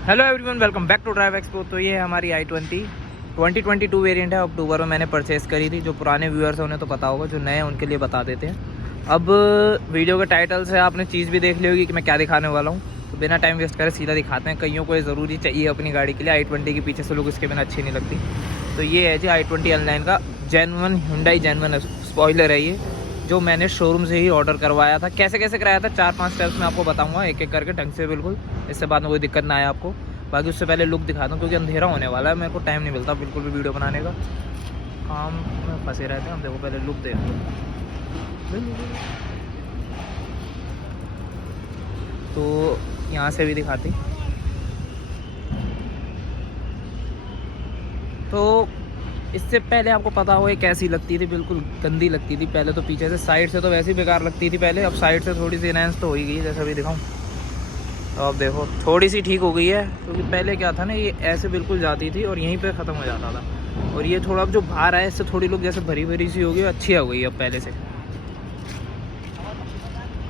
Hello everyone, welcome back to drive expo. तो ये है हमारी i20 2022 वेरिएंट है। अक्टूबर में मैंने परचेज़ करी थी। जो पुराने व्यूअर्स हैं उन्हें तो पता होगा, जो नए हैं उनके लिए बता देते हैं। अब वीडियो के टाइटल से आपने चीज़ भी देख ली होगी कि मैं क्या दिखाने वाला हूँ। तो बिना टाइम वेस्ट करे सीधा दिखाते हैं। कईयों को ये ज़रूरी चाहिए अपनी गाड़ी के लिए। i20 के पीछे से लोग इसके बिना अच्छी नहीं लगती। तो ये है जी i20 N9 का जेन्युइन Hyundai जेन्युइन स्पॉइलर है ये, जो मैंने शोरूम से ही ऑर्डर करवाया था। कैसे कैसे कराया था 4-5 स्टेप्स में आपको बताऊंगा, एक एक करके ढंग से बिल्कुल, इससे बाद में कोई दिक्कत ना आए आपको। बाकी उससे पहले लुक दिखाता हूँ क्योंकि अंधेरा होने वाला है, मेरे को टाइम नहीं मिलता बिल्कुल भी वीडियो बनाने का, काम में फंसे रहते हैं हम। देखो पहले लुक देख लो। तो यहाँ से भी दिखाती। तो इससे पहले आपको पता हो ये कैसी लगती थी, बिल्कुल गंदी लगती थी पहले तो। पीछे से, साइड से तो वैसे ही बेकार लगती थी पहले। अब साइड से थोड़ी सी इनहेंस तो हो ही गई है, जैसा भी दिखाऊं। तो अब देखो थोड़ी सी ठीक हो गई है, क्योंकि पहले क्या था ना, ये ऐसे बिल्कुल जाती थी और यहीं पे ख़त्म हो जाता था। और ये थोड़ा अब जो बाहर आया, इससे थोड़ी लोग जैसे भरी भरी सी हो गई, अच्छी हो गई अब पहले से।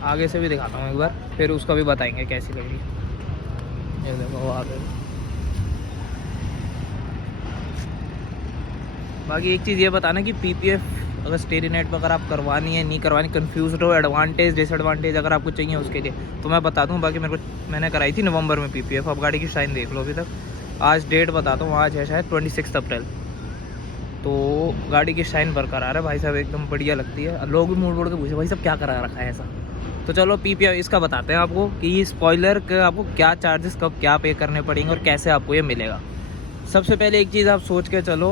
आगे से भी दिखाता हूँ एक बार, फिर उसका भी बताएंगे कैसी लग रही है। ये देखो आगे। बाकी एक चीज़ ये बताना कि PPF अगर स्टेरी नेट पर अगर आप करवानी है, नहीं करवानी, कंफ्यूज हो, एडवांटेज डिसएडवांटेज अगर आपको चाहिए उसके लिए तो मैं बता दूं। बाकी मैंने कराई थी नवंबर में PPF। अब गाड़ी की शाइन देख लो अभी तक। आज डेट बताता हूँ, आज है शायद 26 अप्रैल। तो गाड़ी की शाइन बरकरार है भाई साहब, एकदम बढ़िया लगती है। लोग भी मुड़ मुड़ के पूछे भाई साहब क्या करा रखा है ऐसा। तो चलो PPF इसका बताते हैं आपको कि स्पॉइलर का आपको क्या चार्जेस, कब क्या पे करने पड़ेंगे और कैसे आपको ये मिलेगा। सबसे पहले एक चीज़ आप सोच के चलो,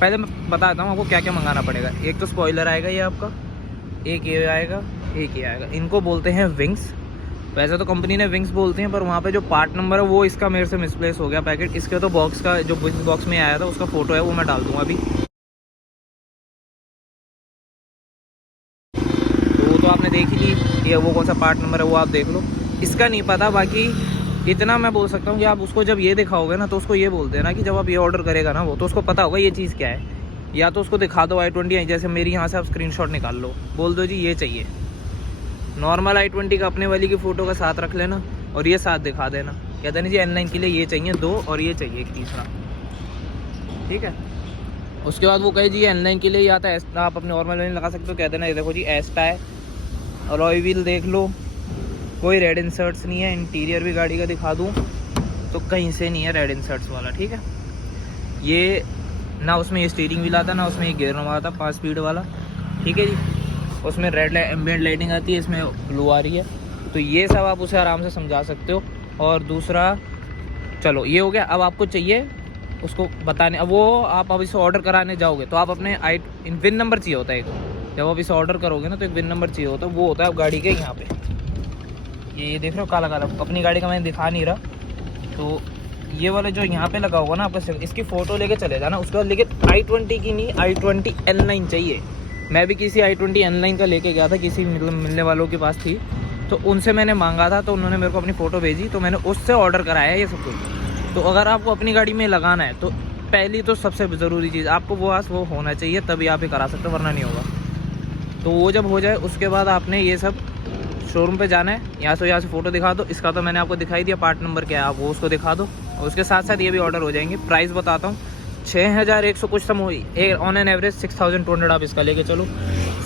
पहले मैं बताता हूँ आपको क्या क्या मंगाना पड़ेगा। एक तो स्पॉइलर आएगा ये आपका, एक ये आएगा, एक ये आएगा। इनको बोलते हैं विंग्स। वैसे तो कंपनी ने विंग्स बोलते हैं, पर वहाँ पे जो पार्ट नंबर है वो इसका मेरे से मिसप्लेस हो गया पैकेट। इसके तो बॉक्स का जो बॉक्स में आया था उसका फ़ोटो है, वो मैं डाल दूँगा अभी। तो वो तो आपने देख ही ली, ये वो कौन सा पार्ट नंबर है वो आप देख लो। इसका नहीं पता। बाकी इतना मैं बोल सकता हूँ कि आप उसको जब ये दिखाओगे ना, तो उसको ये बोलते हैं ना कि जब आप ये ऑर्डर करेगा ना वो, तो उसको पता होगा ये चीज़ क्या है। या तो उसको दिखा दो i20, जैसे मेरी यहाँ से आप स्क्रीनशॉट निकाल लो, बोल दो जी ये चाहिए। नॉर्मल i20 का अपने वाली की फ़ोटो का साथ रख लेना और ये साथ दिखा देना। कहते नहीं जी N9 के लिए ये चाहिए 2 और ये चाहिए एक तीसरा, ठीक है। उसके बाद वो कहे जी N9 के लिए या तो आप अपने नॉर्मल लाइन लगा सकते हो, कह देना ये देखो जी एस्टा है। अलॉय व्हील देख लो, कोई रेड इंसर्ट्स नहीं है। इंटीरियर भी गाड़ी का दिखा दूँ तो कहीं से नहीं है रेड इंसर्ट्स वाला, ठीक है। ये ना उसमें ये स्टीयरिंग व्हील आता, ना उसमें ये गियर नंबर आता 5 स्पीड वाला, ठीक है जी। उसमें रेड एम्बिएंट लाइटिंग आती है, इसमें ब्लू आ रही है। तो ये सब आप उसे आराम से समझा सकते हो। और दूसरा, चलो ये हो गया। अब आपको चाहिए उसको बताने, अब वो आप इसे ऑर्डर कराने जाओगे तो आप अपने विन नंबर चाहिए होता है एक। जब आप इसे ऑर्डर करोगे ना तो एक विन नंबर चाहिए होता है, वो होता है गाड़ी के यहाँ पे। ये देख रहे हो काला काला, अपनी गाड़ी का मैंने दिखा नहीं रहा। तो ये वाला जो यहाँ पे लगा होगा ना आपका, इसकी फ़ोटो लेके चले जाना उसके बाद। लेकिन i20 की नहीं, i20 N9 चाहिए। मैं भी किसी i20 N9 का लेके गया था, किसी मिलने वालों के पास थी, तो उनसे मैंने मांगा था। तो उन्होंने मेरे को अपनी फ़ोटो भेजी, तो मैंने उससे ऑर्डर कराया ये सब कुछ। तो अगर आपको अपनी गाड़ी में लगाना है तो पहली तो सबसे ज़रूरी चीज़ आपको वो होना चाहिए, तभी आप ये करा सकते हो, वरना नहीं होगा। तो वो जब हो जाए उसके बाद आपने ये सब शोरूम पे जाना है। यहाँ से फ़ोटो दिखा दो। इसका तो मैंने आपको दिखाई दिया, पार्ट नंबर क्या है आप वो उसको दिखा दो। और उसके साथ साथ ये भी ऑर्डर हो जाएंगे। प्राइस बताता हूँ, 6100 कुछ सम हुई, ऑन एन एवरेज 6200 आप इसका लेके चलो।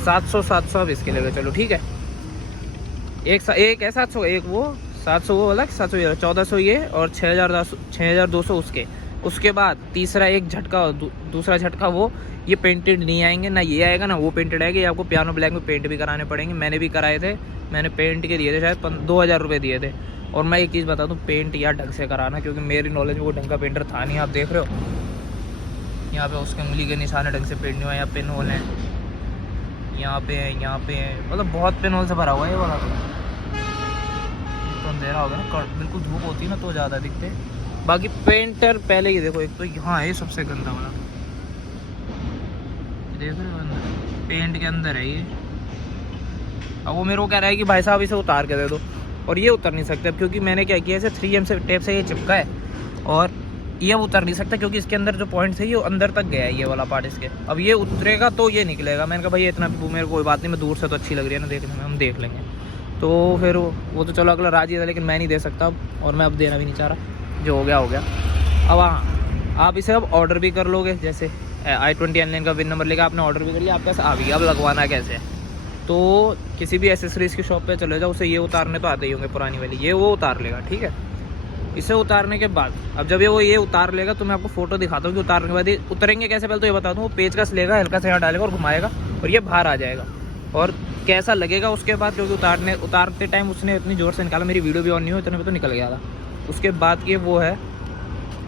700 आप इसके लेके चलो, ठीक है। एक है 700, एक वो 700 वो अलग, 700 ये 1400 ये, और 6200 उसके बाद तीसरा एक झटका, दूसरा झटका वो, ये पेंटेड नहीं आएंगे, ना ये आएगा ना वो पेंटेड आएगा। ये आपको पियानो ब्लैक में पेंट भी कराने पड़ेंगे। मैंने भी कराए थे, मैंने पेंट के दिए थे शायद 2000 रुपये दिए थे। और मैं एक चीज़ बता दूँ, पेंट या ढंग से कराना, क्योंकि मेरी नॉलेज में वो ढंग का पेंटर था नहीं। आप देख रहे हो यहाँ पे उसके उंगली के निशान ढंग से पेंट नहीं हुआ। यहाँ पिन होल हैं, यहाँ पे हैं, यहाँ पे हैं, मतलब बहुत पिन होल से भरा हुआ है ये वाला। तो अंधेरा होगा ना, बिल्कुल धूप होती है ना तो ज़्यादा दिखते। बाकी पेंटर पहले ही देखो, एक तो यहाँ है सबसे गंदा वाला, देख रहे हो अंदर, पेंट के अंदर है ये। अब वो मेरे को कह रहा है कि भाई साहब इसे उतार के दे दो, और ये उतर नहीं सकते अब, क्योंकि मैंने क्या किया, इसे 3M से टेप से ये चिपका है और ये उतर नहीं सकता, क्योंकि इसके अंदर जो पॉइंट्स है ये अंदर तक गया है, ये वाला पार्ट इसके। अब ये उतरेगा तो ये निकलेगा। मैंने कहा भाई इतना मेरे कोई बात नहीं, मैं दूर से तो अच्छी लग रही है ना देखने में, हम देख लेंगे। तो फिर वो तो चलो अगला राजी था, लेकिन मैं नहीं दे सकता अब, और मैं अब देना भी नहीं चाह रहा। जो हो गया। अब हाँ, आप इसे अब ऑर्डर भी कर लोगे। जैसे i20 N9 का विन नंबर लेकर आपने ऑर्डर भी कर लिया, आपके पास आ भी गया। अब लगवाना कैसे है, तो किसी भी एसेसरीज़ की शॉप पे चले जाओ, उसे ये उतारने तो आते ही होंगे पुरानी वाली, ये वो उतार लेगा, ठीक है। इसे उतारने के बाद अब जब ये उतार लेगा तो मैं आपको फोटो दिखाता हूँ कि उतारने के बाद ये उतरेंगे कैसे। पहले तो ये बता दूँ, वो पेचकस लेगा, हल्का से यहाँ डालेगा और घुमाएगा और ये बाहर आ जाएगा। और कैसा लगेगा उसके बाद, क्योंकि उतारते टाइम उसने इतनी ज़ोर से निकाला, मेरी वीडियो भी ऑन नहीं हो, इतने में तो निकल गया था। उसके बाद की वो है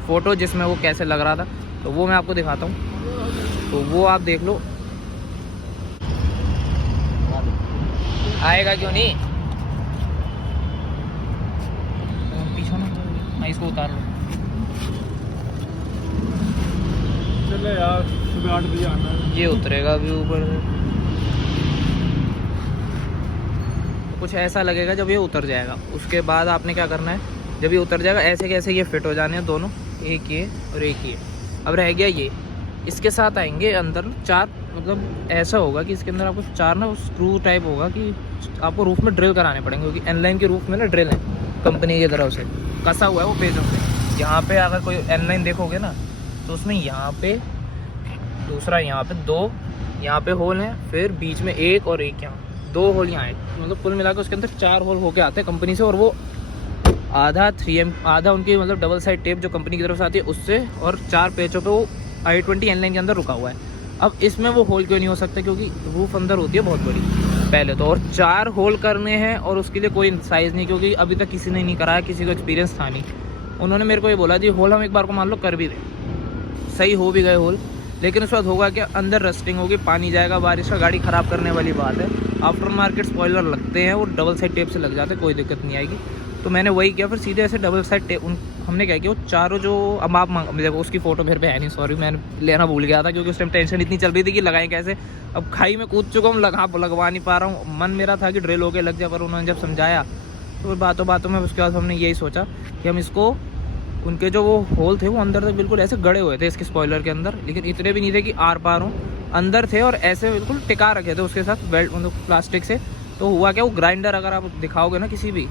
फ़ोटो जिसमें वो कैसे लग रहा था, तो वो मैं आपको दिखाता हूँ, तो वो आप देख लो। आएगा क्यों नहीं, पीछे ना, इसको उतार लो। चले यार, सुबह 8 बजे आना है। ये उतरेगा अभी ऊपर से, तो कुछ ऐसा लगेगा जब ये उतर जाएगा। उसके बाद आपने क्या करना है, जब ये उतर जाएगा ऐसे कैसे ये फिट हो जाने हैं दोनों, एक ये और एक ये। अब रह गया ये, इसके साथ आएंगे अंदर 4, मतलब ऐसा होगा कि इसके अंदर आपको 4 ना स्क्रू टाइप होगा कि आपको रूफ में ड्रिल कराने पड़ेंगे, क्योंकि N9 के रूफ में ना ड्रिल है कंपनी की तरफ से, कसा हुआ है वो पेजों से। यहाँ पे अगर कोई N9 देखोगे ना, तो उसमें यहाँ पे दूसरा, यहाँ पे 2, यहाँ पे होल हैं, फिर बीच में 1 और 1 यहाँ 2 होल यहाँ है, मतलब कुल मिलाकर उसके अंदर 4 होल होके आते हैं कंपनी से। और वो आधा 3M, आधा उनकी मतलब डबल साइड टेप जो कंपनी की तरफ से आती है उससे, और 4 पेचों पे वो i20 N9 के अंदर रुका हुआ है। अब इसमें वो होल क्यों नहीं हो सकता, क्योंकि रूफ अंदर होती है बहुत बड़ी पहले तो, और 4 होल करने हैं और उसके लिए कोई साइज़ नहीं, क्योंकि अभी तक किसी ने नहीं कराया, किसी को एक्सपीरियंस था नहीं। उन्होंने मेरे को ये बोला जी होल हम एक बार को मान लो कर भी दें, सही हो भी गए होल, लेकिन उस बाद होगा क्या, अंदर रस्टिंग होगी, पानी जाएगा, बारिश का, गाड़ी ख़राब करने वाली बात है। आफ्टर मार्केट स्पॉइलर लगते हैं, वो डबल साइड टेप से लग जाते हैं, कोई दिक्कत नहीं आएगी। तो मैंने वही किया, फिर सीधे ऐसे डबल साइड टेप हमने क्या किया, वो चारों जो, अब आप देखो उसकी फ़ोटो मेरे पे है नहीं, सॉरी, मैंने लेना भूल गया था, क्योंकि उस टाइम टेंशन इतनी चल रही थी कि लगाएं कैसे। अब खाई में कूद चुका हूँ, लगवा नहीं पा रहा हूँ। मन मेरा था कि ड्रिल होके लग जाए, पर उन्होंने जब समझाया तो बातों में उसके बाद हमने यही सोचा कि हम इसको, उनके जो वो होल थे वो अंदर तक बिल्कुल ऐसे गड़े हुए थे इसके स्पॉइलर के अंदर, लेकिन इतने भी नहीं थे कि आर पार हों, अंदर थे और ऐसे बिल्कुल टिका रखे थे उसके साथ बेल्ट, मतलब प्लास्टिक से। तो हुआ क्या, वो ग्राइंडर अगर आप दिखाओगे ना किसी भी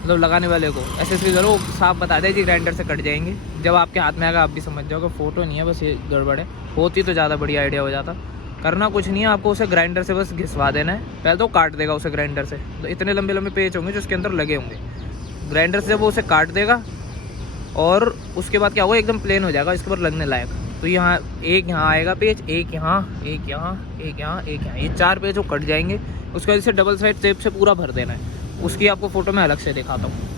मतलब लगाने वाले को, ऐसे करो, साफ बता दे कि ग्राइंडर से कट जाएंगे। जब आपके हाथ में आएगा आप भी समझ जाओगे, फ़ोटो नहीं है, बस ये गड़बड़ है। होती तो ज़्यादा बढ़िया आइडिया हो जाता। करना कुछ नहीं है, आपको उसे ग्राइंडर से बस घिसवा देना है। पहले तो काट देगा उसे ग्राइंडर से, तो इतने लंबे लंबे पेच होंगे जो उसके अंदर लगे होंगे। ग्राइंडर से जब वो उसे काट देगा और उसके बाद क्या होगा, एकदम प्लेन हो जाएगा, इसके ऊपर लगने लायक। तो यहाँ एक यहाँ आएगा पेज, एक यहाँ, एक यहाँ, एक यहाँ, एक यहाँ, ये 4 पेज वो कट जाएंगे। उसके वजह से डबल साइड टेप से पूरा भर देना है। उसकी आपको फ़ोटो मैं अलग से दिखाता हूँ।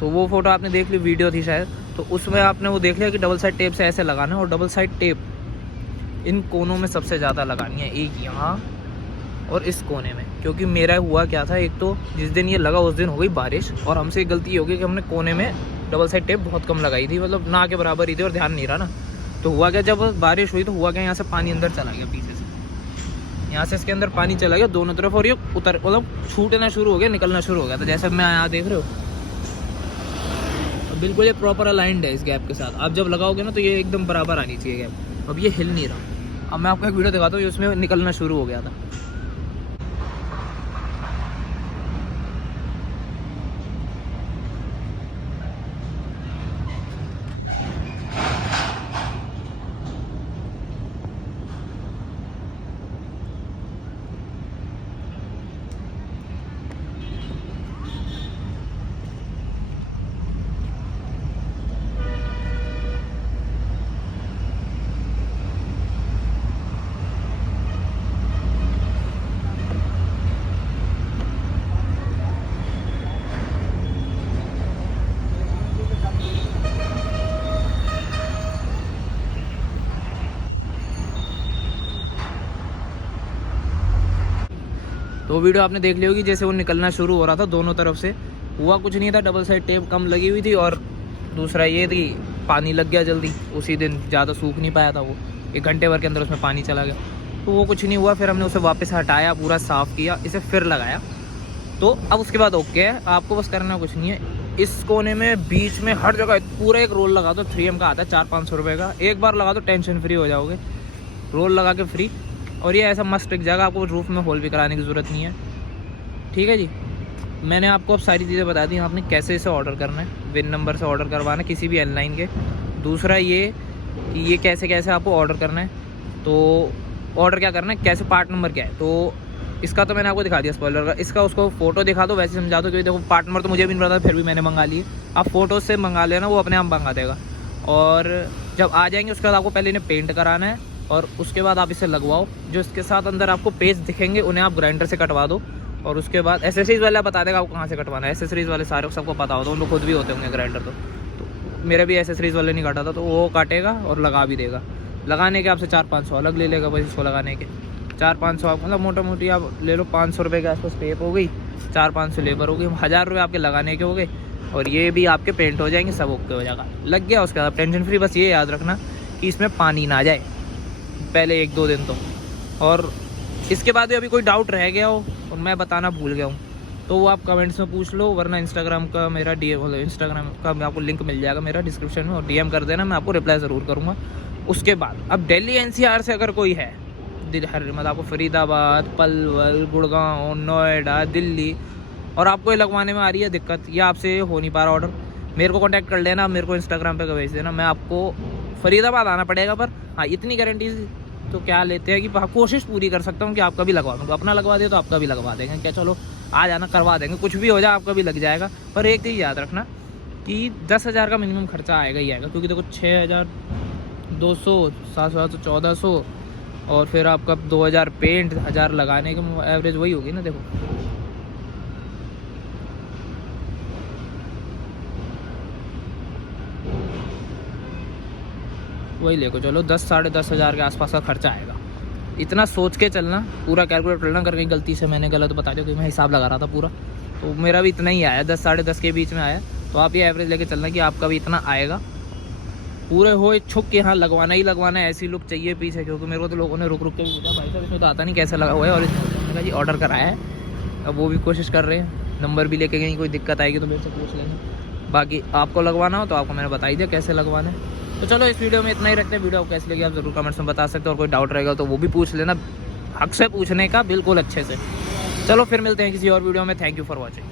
तो वो फ़ोटो आपने देख ली, वीडियो थी शायद, तो उसमें आपने वो देख लिया कि डबल साइड टेप से ऐसे लगाना है, और डबल साइड टेप इन कोनों में सबसे ज़्यादा लगानी है, एक यहाँ और इस कोने में। क्योंकि मेरा हुआ क्या था, एक तो जिस दिन ये लगा उस दिन हो गई बारिश, और हमसे एक गलती हो गई कि हमने कोने में डबल साइड टेप बहुत कम लगाई थी, मतलब ना के बराबर ही थी और ध्यान नहीं रहा ना। तो हुआ क्या, जब बारिश हुई तो हुआ क्या, यहाँ से पानी अंदर चला गया पीछे से, यहाँ से इसके अंदर पानी चला गया दोनों तरफ, और ये मतलब छूटना शुरू हो गया, निकलना शुरू हो गया था। जैसे मैं यहाँ देख रहे हो, बिल्कुल ये प्रॉपर अलाइंड है इस गैप के साथ। आप जब लगाओगे ना तो ये एकदम बराबर आनी चाहिए गैप। अब ये हिल नहीं रहा। अब मैं आपको एक वीडियो दिखाता हूँ, ये उसमें निकलना शुरू हो गया था। तो वीडियो आपने देख ली होगी, जैसे वो निकलना शुरू हो रहा था दोनों तरफ से। हुआ कुछ नहीं था, डबल साइड टेप कम लगी हुई थी, और दूसरा ये थी पानी लग गया जल्दी उसी दिन, ज़्यादा सूख नहीं पाया था वो, 1 घंटे भर के अंदर उसमें पानी चला गया। तो वो कुछ नहीं हुआ, फिर हमने उसे वापस हटाया, पूरा साफ़ किया, इसे फिर लगाया। तो अब उसके बाद ओके है, आपको बस करना कुछ नहीं है, इस कोने में बीच में हर जगह पूरा एक रोल लगा दो, 3M का आता है 400-500 रुपये का, एक बार लगा दो टेंशन फ्री हो जाओगे, रोल लगा के फ्री। और ये ऐसा मस्त एक जगह, आपको रूफ में होल भी कराने की ज़रूरत नहीं है। ठीक है जी, मैंने आपको अब सारी चीज़ें बता दी, आपने कैसे इसे ऑर्डर करना है, विन नंबर से ऑर्डर करवाना है किसी भी ऑनलाइन के। दूसरा ये कि ये कैसे कैसे आपको ऑर्डर करना है, तो ऑर्डर क्या करना है, कैसे, पार्ट नंबर क्या है, तो इसका तो मैंने आपको दिखा दिया स्पॉइलर का। इसका उसको फ़ोटो दिखा दो, वैसे समझा दो, क्योंकि देखो पार्ट नंबर तो मुझे भी नहीं पता, फिर भी मैंने मंगा लिए। आप फ़ोटो से मंगा लेना, वो अपने आप मंगा देगा। और जब आ जाएंगे उसके बाद आपको पहले इन्हें पेंट कराना है, और उसके बाद आप इसे लगवाओ। जो इसके साथ अंदर आपको पेज दिखेंगे उन्हें आप ग्राइंडर से कटवा दो। और उसके बाद एसेसरीज़ वाला बता देगा आपको कहाँ से कटवाना है। एसेसरीज़ वाले सारे सबको पता होता है, उन लोग खुद भी होते होंगे ग्राइंडर। तो मेरे भी एसेसरीज़ वाले नहीं काटा था, तो वो काटेगा और लगा भी देगा। लगाने के आपसे 400-500 अलग ले लेगा, बस इसको लगाने के 400-500 आप मतलब मोटा मोटी आप ले लो, 500 रुपये के आसपास टेप हो गई, 400-500 लेबर हो गई, 1000 रुपये आपके लगाने के हो गए। और ये भी आपके पेंट हो जाएंगे, सब ओके हो जाएगा, लग गया। उसके बाद टेंशन फ्री। बस ये याद रखना कि इसमें पानी ना जाए पहले 1-2 दिन तो। और इसके बाद भी अभी कोई डाउट रह गया हो और मैं बताना भूल गया हूँ तो वो आप कमेंट्स में पूछ लो, वरना इंस्टाग्राम का मेरा इंस्टाग्राम का आपको लिंक मिल जाएगा मेरा डिस्क्रिप्शन में, और DM कर देना, मैं आपको रिप्लाई ज़रूर करूँगा। उसके बाद अब दिल्ली NCR से अगर कोई है, मतलब आपको फरीदाबाद, पलवल, गुड़गांव, नोएडा, दिल्ली, और आपको ये लगवाने में आ रही है दिक्कत, या आपसे हो नहीं पा रहा ऑर्डर, मेरे को कांटेक्ट कर लेना, मेरे को इंस्टाग्राम पे भेज देना। मैं आपको फरीदाबाद आना पड़ेगा, पर हाँ इतनी गारंटी तो क्या लेते हैं कि कोशिश पूरी कर सकता हूँ कि आपका भी लगवा दूँगा। अपना लगवा दिया तो आपका भी लगवा देंगे, क्या चलो आ जाना करवा देंगे, कुछ भी हो जाए आपका भी लग जाएगा। पर एक चीज़ याद रखना कि 10,000 का मिनिमम खर्चा आएगा ही आएगा, क्योंकि देखो 6,200, 700, 1400, और फिर आपका 2000 पेंट, 1000 लगाने के, एवरेज वही होगी ना। देखो वही लेको चलो, 10-10,500 के आसपास का खर्चा आएगा। इतना सोच के चलना, पूरा कैलकुलेट करना, करके गलती से मैंने गलत बता दिया, क्योंकि मैं हिसाब लगा रहा था पूरा, तो मेरा भी इतना ही आया, 10-10.5 के बीच में आया। तो आप ये एवरेज लेके चलना कि आपका भी इतना आएगा। पूरे हो इच्छुक के, हाँ लगवाना ही लगवाना है, ऐसी लुक चाहिए पीछे, क्योंकि मेरे को तो लोगों ने रुक के भी पूछा, भाई साहब इसमें तो आता नहीं कैसे लगा हुआ है, और मैंने कहा जी ऑर्डर कराया है, अब वो भी कोशिश कर रहे हैं, नंबर भी लेके गई, कोई दिक्कत आएगी तो मेरे से पूछ लेंगे। बाकी आपको लगवाना हो तो आपको मैंने बता ही दिया कैसे लगवाना है। तो चलो इस वीडियो में इतना ही रखते हैं। वीडियो आपको कैसे लगी आप ज़रूर कमेंट्स में बता सकते हो, और कोई डाउट रहेगा तो वो भी पूछ लेना, हक से पूछने का, बिल्कुल अच्छे से। चलो फिर मिलते हैं किसी और वीडियो में। Thank you for watching.